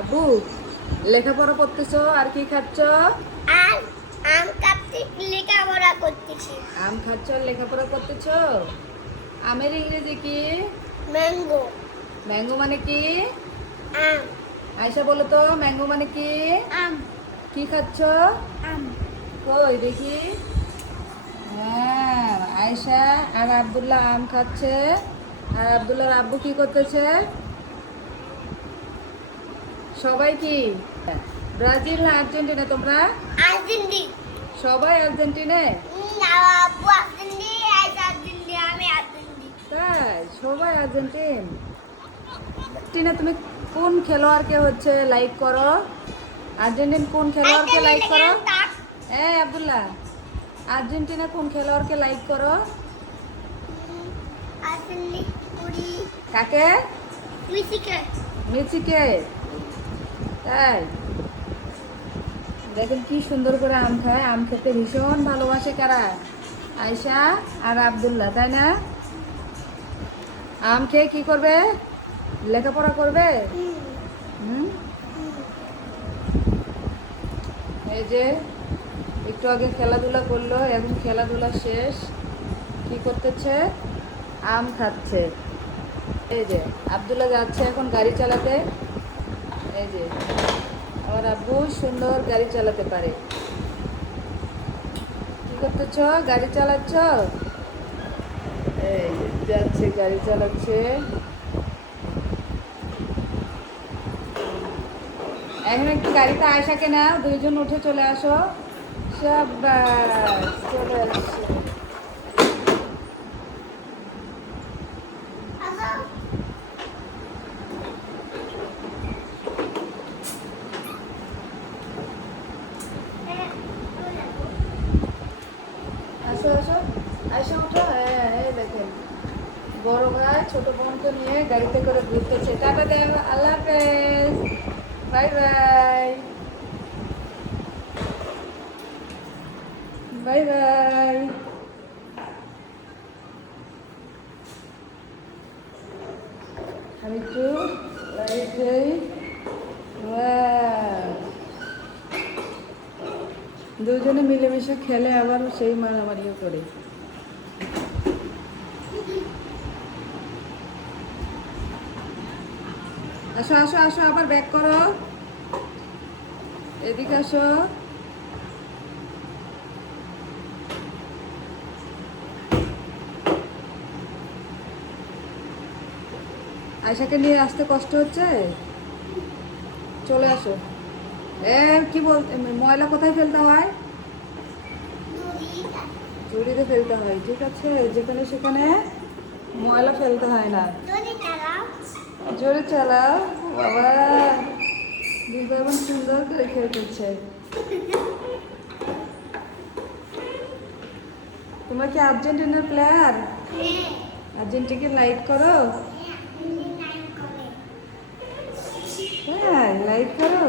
আবু লেখাপড়া করতেছো আর কি খাচ্ছ? আর আম কাটতে লেখাপড়া করতেছি। আম খাচ্ছ আর লেখাপড়া করতেছো? আমের ইংরেজি কি? ম্যাঙ্গো। ম্যাঙ্গো মানে কি? আম। আয়শা বলো তো ম্যাঙ্গো মানে কি? আম। কি খাচ্ছ? আম। কই দেখি। হ্যাঁ, আয়শা আর আব্দুল্লাহ আম খাচ্ছে। আর আব্দুল্লাহর আব্বু কি করতেছে? সবাই কি ব্রাজিল না আর্জেন্টিনা তোমরা? আর্জেন্টিনা। সবাই আর্জেন্টিনা? আব্বু আর্জেন্টিনা, আইসা আর্জেন্টিনা, আমি আর্জেন্টিনা। তাই সবাই আর্জেন্টিন। টিনা তুমি কোন খেলোয়াড়কে হচ্ছে লাইক করো? আর্জেন্টিন কোন খেলোয়াড়কে লাইক করো? এই আব্দুল্লাহ, আর্জেন্টিনা কোন খেলোয়াড়কে লাইক করো? আর্জেন্টিনা পুরি কাকে? মিশিকে। মেসিকে। তাই দেখেন কি সুন্দর করে আম খায়। আম খেতে ভীষণ ভালোবাসে কারা? আয়শা আর আব্দুল্লাহ, তাই না? আম খেয়ে কি করবে? লেখাপড়া করবে। হুম, এই যে একটু আগে খেলাধুলা করলো, এখন খেলাধুলা শেষ। কি করতেছে? আম খাচ্ছে। এই যে আব্দুল্লাহ যাচ্ছে এখন গাড়ি চালাতে। এই যে আমার আব্বু সুন্দর গাড়ি চালাতে পারে। কি করতেছ? গাড়ি চালাচ্ছ? এই যে যাচ্ছে, গাড়ি চালাচ্ছে। এখন একটু গাড়িতে আয়শাকে নাও, দুইজন উঠে চলে আসো। শাবাশ, চলে আসছে। আসো আসো, আয়শা উঠো। হ্যাঁ, এই দেখেন বড় ভাই ছোট বোনকে নিয়ে গাড়িতে করে ঘুরতেছে। টাটা দেন, আল্লাহ হাফেজ, বাই বাই, বাই বাই। আমি একটু লাইট দেই। দুজনে মিলেমিশে খেলে আবার সেই মারামারিও করে। আসো আসো আসো, আবার ব্যাক করো, এদিকে আসো। আয়শাকে নিয়ে আসতে কষ্ট হচ্ছে? চলে আসো। কি বলতে, ময়লা কোথায় ফেলতে হয়? ঝুড়িতে ফেলতে হয়, ঠিক আছে? যেখানে সেখানে ময়লা ফেলতে হয় না। জোরে চালাও বাবা। দিদি সুন্দর করে খেলতেছে। তোমার কি আর্জেন্টিনার প্লেয়ার? আর্জেন্টিনাকে লাইক করো? হ্যাঁ, লাইক করো।